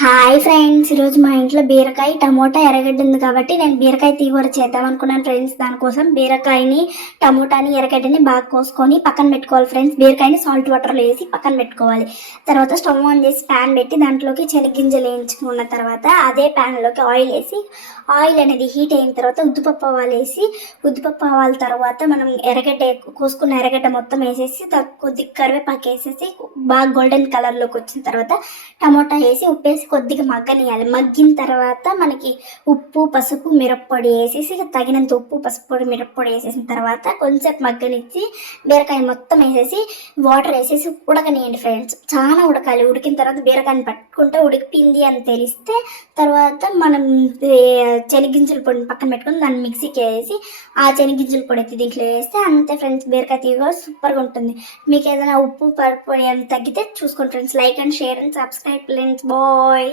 Hi friends, ఈరోజు మా ఇంట్లో బీరకాయ టమోటా ఎర్రగడ్డ ఉంది కాబట్టి నేను బీరకాయ తీగూర చేద్దాం అనుకున్నాను ఫ్రెండ్స్. దానికోసం బీరకాయని టమోటాని ఎర్రగడ్డని బాగా కోసుకొని పక్కన పెట్టుకోవాలి ఫ్రెండ్స్. బీరకాయని సాల్ట్ వాటర్లో వేసి పక్కన పెట్టుకోవాలి. తర్వాత స్టవ్ ఆన్ చేసి ప్యాన్ పెట్టి దాంట్లోకి శనగింజలు వేయించుకున్న తర్వాత అదే ప్యాన్లోకి ఆయిల్ వేసి ఆయిల్ అనేది హీట్ అయిన తర్వాత ఉద్దిపప్పు ఆవాలు వేసి ఉద్దిపప్పు ఆవాల తర్వాత మనం ఎర్రగడ్డ కోసుకున్న ఎర్రగడ్డ మొత్తం వేసేసి కొద్దిగా కరివేపాకు వేసేసి బాగా గోల్డెన్ కలర్లోకి వచ్చిన తర్వాత టమోటా వేసి ఉప్పు వేసి కొద్దిగా మగ్గనియాలి. మగ్గిన తర్వాత మనకి ఉప్పు పసుపు మిరప్పొడి వేసేసి తగినంత ఉప్పు పసుపు పొడి మిరప్పొడి వేసేసిన తర్వాత కొంచెంసేపు మగ్గనిచ్చి బీరకాయ మొత్తం వేసేసి వాటర్ వేసేసి ఉడకనియండి ఫ్రెండ్స్. చాలా ఉడకాలి. ఉడికిన తర్వాత బీరకాయని పట్టుకుంటే ఉడికిపోయింది అని తెలిస్తే తర్వాత మనం శనగింజల పొడిని పక్కన పెట్టుకొని దాన్ని మిక్సీకి వేసి ఆ శనగింజల పొడి అయితే దీంట్లో వేస్తే అంతే ఫ్రెండ్స్. బీరకాయ తీగ సూపర్గా ఉంటుంది. మీకు ఏదైనా ఉప్పు పొడి అని తగ్గితే చూసుకోండి friends. Like and share and subscribe friends. Bye.